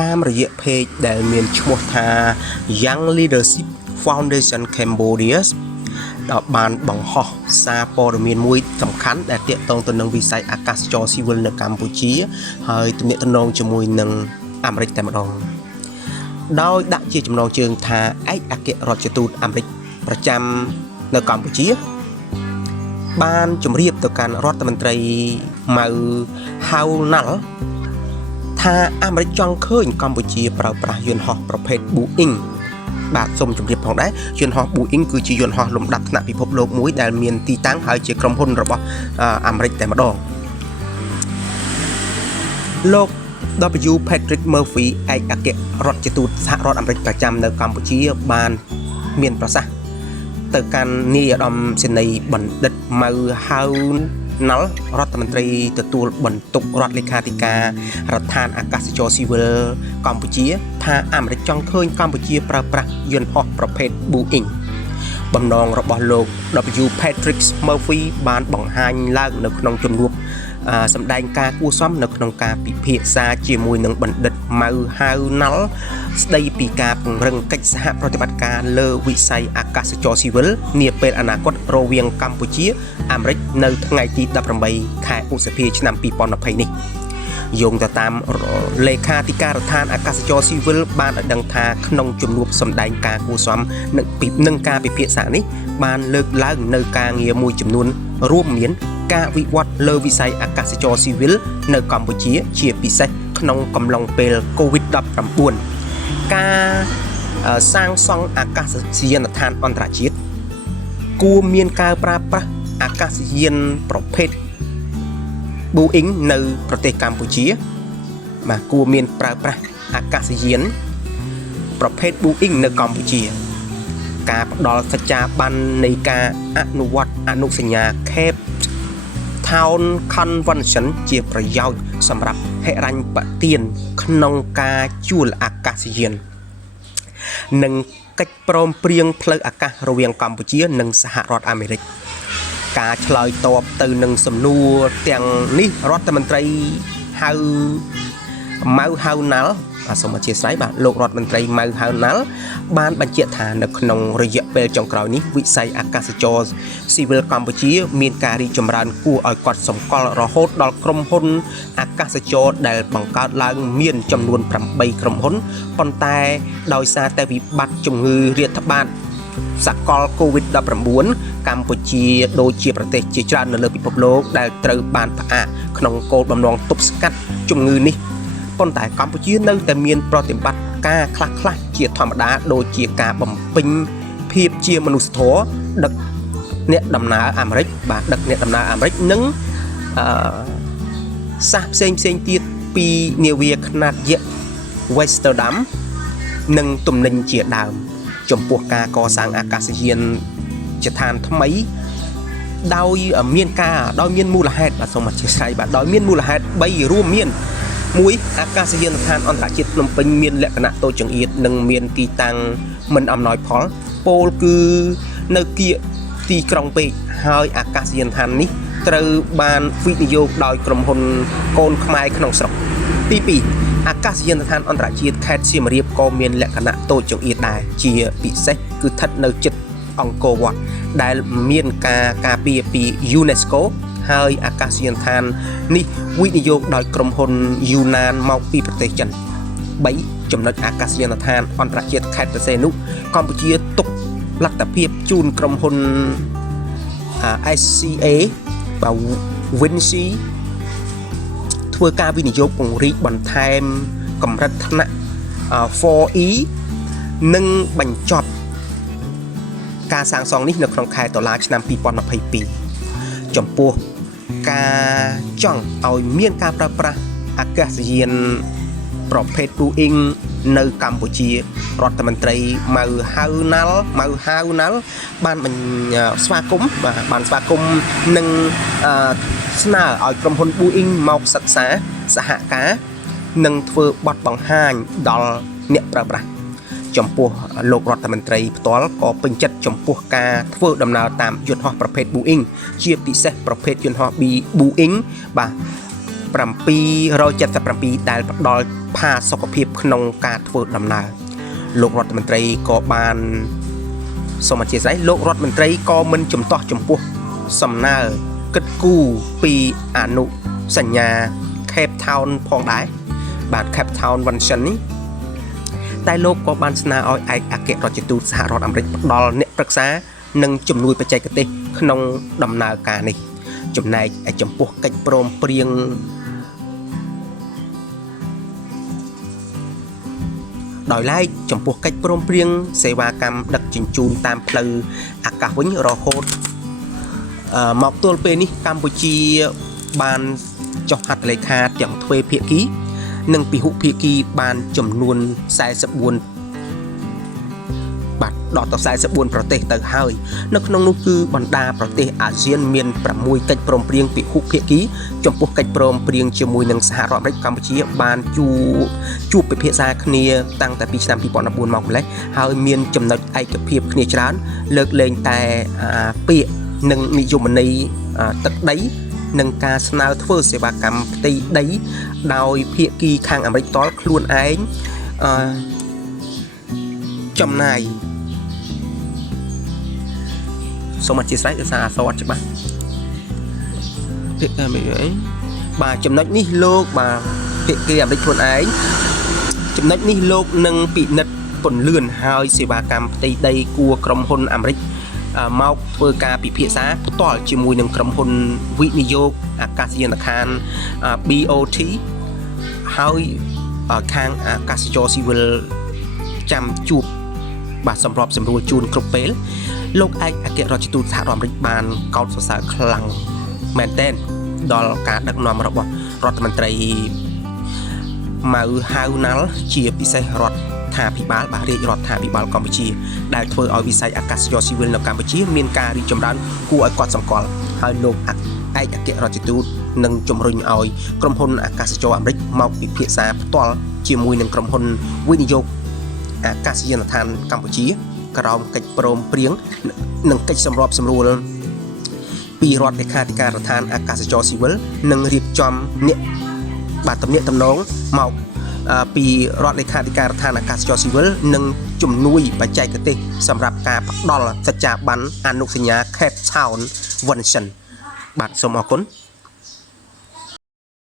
តាមរយៈ page ដែលមានឈ្មោះថា Young Leadership Foundation Cambodia ដល់បានបង្ហោះសារព័ត៌មានមួយសំខាន់ដែលទាក់ទងទៅនឹងវិស័យអាកាសចរស៊ីវិលនៅកម្ពុជាហើយទំនាក់ទំនងជាមួយនឹងអាមេរិកតែម្ដងដោយដាក់ជាចំណងជើងថាឯកអគ្គរដ្ឋទូតអាមេរិកប្រចាំនៅកម្ពុជាបានជម្រាបទៅកាន់រដ្ឋមន្ត្រីម៉ៅហាវណាល់ថាអាមេរិកចង់ឃើញកម្ពុជាប្រើប្រាស់យន្តហោះប្រភេទ Boeing បាទសូមជម្រាបផងដែរយន្តហោះ Boeing គឺជាយន្តហោះលំដាប់ថ្នាក់ពិភពលោកមួយដែលមានទីតាំងហើយជាក្រុមហ៊ុនរបស់អាមេរិកតែម្ដងលោក W. Patrick Murphy ឯកអគ្គរដ្ឋទូតសហរដ្ឋអាមេរិកប្រចាំនៅកម្ពុជាបានមានប្រសាសន៍ទៅកាន់នាយឧត្តមសេនីយ៍បណ្ឌិតម៉ៅហាវណាល់រដ្ឋមន្ត្រីទទួលបន្ទុករដ្ឋលេខាធិការរដ្ឋានអាកាសចរស៊ីវិលកម្ពុជាថាអាមេរិកចង់ឃើញកម្ពុជាប្រើប្រាស់យន្តហោះប្រភេទ Boeing បំណងរបស់លោក W. Patrick Murphy បានបង្ហាញឡើងនៅក្នុងជំនួបសម្ដែងការគួសមនៅក្នុងការពិភាក្សាជាមួយនឹងបណ្ឌិតម៉ៅហាវណាល់ស្ដីពីការពង្រឹងកិច្ចសហប្រតិបត្តិការលើវិស័យអាកាសចរស៊ីវិលនាពេលអនាគតរវាងកម្ពុជាអាមេរិកនៅថ្ងៃទី18ខែឧសភាឆ្នាំ2020នេះយោងទៅតាមលេខាធិការដ្ឋានអាកាសចរស៊ីវិលបានឲ្យដឹងថាក្នុងជំនួបសម្ដែងការគួសមនឹងការពិភាក្សានេះបានលើកឡើងនៅការងារមួយចំនួនរួមមានការវិវត្តលើវិស័យអាកាសចរស៊ីវិលនៅកម្ពុជាជាពិសេសក្នុងកំឡុងពេល COVID-19 ការសាងសង់អាកាសយានដ្ឋានអន្តរជាតិគួរមានការប្រើប្រាស់អាកាសយានប្រភេទ Boeing នៅប្រទេសកម្ពុជាបាទគួរមានប្រើប្រាស់អាកាសយានប្រភេទ Boeing នៅកម្ពុជាការផ្ដល់សច្ចាប័ននៃការអនុវត្តអនុសញ្ញា Cape Town Convention ជាប្រយោជន៍សម្រាប់ហិរញ្ញប្បទានក្នុងការជួលអាកាសយាននិងកិច្ចព្រមព្រៀងផ្លូវអាកាសរវាងកម្ពុជានិងសហរដ្ឋអាមេរិកការឆ្លើយតបទៅនឹងសំណួរទាំងនេះរដ្ឋមន្ត្រីម៉ៅហាវណាល់សូមអធិស្ឋានបាទលោករដ្ឋមន្ត្រីម៉ៅហាវណាល់បានបញ្ជាក់ថានៅក្នុងរយៈពេលចុងក្រោយនេះវិស័យអាកាសចរស៊ីវិលកម្ពុជាមានការរីកចម្រើនគួរឲ្យកត់សម្គាល់រហូតដល់ក្រុមហ៊ុនអាកាសចរដែលបង្កើតឡើងមានចំនួន8ក្រុមហ៊ុនប៉ុន្តែដោយសារតែវិបត្តិជំងឺរាតត្បាតសកល COVID-19 កម្ពុជាដូចជាប្រទេសជាច្រើននៅលើពិភពលោកដែលត្រូវបានផ្អាកក្នុងគោលបំណងទប់ស្កាត់ជំងឺនេះប៉ុន្តែកម្ពុជានៅតែមានប្រតិបត្តិការខ្លះៗជាធម្មតាដូចជាការបំពេញភាពជាមនុស្សធម៌ដឹកអ្នកដំណើរអាមេរិកនិងសាសផ្សេងទៀតពីនាវាខ្នាតយក្ស Westerdam និងទំនិញជាដើមចំពោះការកសាងអាកាសយានដ្ឋានថ្មីដោយមានមូលហេតុបាទសូមអធិស្ឋានបាទដោយមានមូលហេតុ3រួមមាន1អាកាសយានដ្ឋានអន្តរជាតិភ្នំពេញមានលក្ខណៈតូចចង្អៀតនិងមានទីតាំងមិនអំណោយផលពោលគឺនៅគៀកទីក្រុងពេកហើយអាកាសយានដ្ឋាននេះត្រូវបានវិនិយោគដោយក្រុមហ៊ុនកូនខ្មែរក្នុងស្រុកទី2អាកាសយានដ្ឋានអន្តរជាតិខេត្តសៀមរាបក៏មានលក្ខណៈតូចចង្អៀតដែរជាពិសេសគឺស្ថិតនៅជិតអង្គរវត្តដែលមានការការពារពី UNESCO ហើយអាកាសយានដ្ឋាននេះវិនិយោគដោយក្រុមហ៊ុនយូណានមកពីប្រទេសចិន3ចំណុចអាកាសយានដ្ឋានអន្តរជាតិខេត្តបរសេនុកម្ពុជាទុកលទ្ធភាពជូនក្រុមហ៊ុន SCA បាទ Vinci ធ្វើការវិនិយោគពង្រីកបន្ថែមកម្រិតថ្នាក់ 4E និងបញ្ចប់ការសាងសង់នេះនៅក្នុងខែតុលាឆ្នាំ2022ចំពោះការចង់ឲ្យមានការប្រើប្រាស់អាកាសយានប្រភេទ Boeing នៅកម្ពុជារដ្ឋមន្ត្រីម៉ៅហាវណាល់បានស្វាគមន៍និងស្នើឲ្យក្រុមហ៊ុន Boeing មកសិក្សាសហការនិងធ្វើបទបង្ហាញដល់អ្នកប្រើប្រាស់ចំពោះលោករដ្ឋមន្ត្រីផ្ទាល់ក៏ពេញចិត្តចំពោះការធ្វើដំណើរតាមយន្តហោះប្រភេទ Boeing ជាពិសេសប្រភេទយន្តហោះ Boeing បាទ777ដែលផ្ដល់ ផាសុខភាពក្នុងការធ្វើដំណើរលោករដ្ឋមន្ត្រីក៏បានសូមអធិស្ឋានលោករដ្ឋមន្ត្រីក៏មិនជំទាស់ចំពោះសំណើគិតគូរពីអនុសញ្ញា Cape Town ផងដែរបាទ Cape Town Convention នេះតែលោកក៏បានស្នើឲ្យឯកអគ្គរដ្ឋទូតសហរដ្ឋអាមេរិកផ្ដល់អ្នកប្រឹក្សានិងជំនួយបច្ចេកទេសក្នុងដំណើរការនេះចំណែកឯចំពោះកិច្ចព្រមព្រៀងដោយឡែកចំពោះកិច្ចព្រមព្រៀងសេវាកម្មដឹកជញ្ជូនតាមផ្លូវអាកាសវិញរហូតមកទល់ពេលនេះកម្ពុជាបានចុះហត្ថលេខាទាំងទ្វេភាគីនិងពិហុភាគីបានចំនួន44បាទដល់ទៅ44ប្រទេសទៅហើយនៅក្នុងនោះគឺបណ្ដាប្រទេសអាស៊ានមាន6កិច្ចព្រមព្រៀងពិហុភាគីចំពោះកិច្ចព្រមព្រៀងជាមួយនឹងសហរដ្ឋអាមេរិកកម្ពុជាបានជួបពិភាក្សាគ្នាតាំងតែពីឆ្នាំ2014មកម្លេះហើយមានចំណុចឯកភាពគ្នាច្រើនលើកលែងតែពាក្យនិងនិយមន័យទឹកដីនិងការស្នើធ្វើសេវាកម្មផ្ទៃដីដោយភាគីខាងអាមេរិកផ្ទាល់ខ្លួនឯងចំណាយសូមអធិស្ឋានដោយសារអក្សរអត់ច្បាស់ភាគីអាមេរិកបាទចំណុចនេះលោកបាទភាគីអាមេរិកខ្លួនឯងចំណុចនេះលោកនឹងពិនិត្យពន្លឿនហើយសេវាកម្មផ្ទៃដីគួរក្រុមហ៊ុនអាមេរិកមកធ្វើការពិភាក្សាផ្ទាល់ជាមួយនឹងក្រុមហ៊ុនវិនិយោគអាកាសយានដ្ឋាន BOT ហើយខាងអាកាសចរស៊ីវិលចាំជួបបាទសម្របសម្រួលជូនគ្រប់ពេលលោកឯកអគ្គរដ្ឋទូតសហរដ្ឋអាមេរិកបានកោតសរសើរខ្លាំងមែនទែនដល់ការដឹកនាំរបស់រដ្ឋមន្ត្រីម៉ៅហាវណាល់ជាពិសេសរដ្ឋាភិបាលបាទរាជរដ្ឋាភិបាលកម្ពុជាដែលធ្វើឲ្យវិស័យអាកាសចរស៊ីវិលនៅកម្ពុជាមានការរីកចម្រើនគួរឲ្យកត់សម្គាល់ហើយលោកឯកអគ្គរដ្ឋទូតនឹងជំរុញឲ្យក្រុមហ៊ុនអាកាសចរអាមេរិកមកពិភាក្សាផ្ទាល់ជាមួយនឹងក្រុមហ៊ុនវិនិយោគអាកាសយានដ្ឋានកម្ពុជាក្រោមកិច្ចព្រមព្រៀងនិងកិច្ចសម្របសម្រួលពីរដ្ឋលេខាធិការដ្ឋានអាកាសចរស៊ីវិលនិងរៀបចំអ្នកបាទទំនាក់ទំនងមកពីរដ្ឋលេខាធិការដ្ឋានអាកាសចរស៊ីវិលនិងជំនួយបច្ចេកទេសសម្រាប់ការផ្ដល់សច្ចាប័នអនុសញ្ញា Cape Town Convention បាទសូមអរគុណ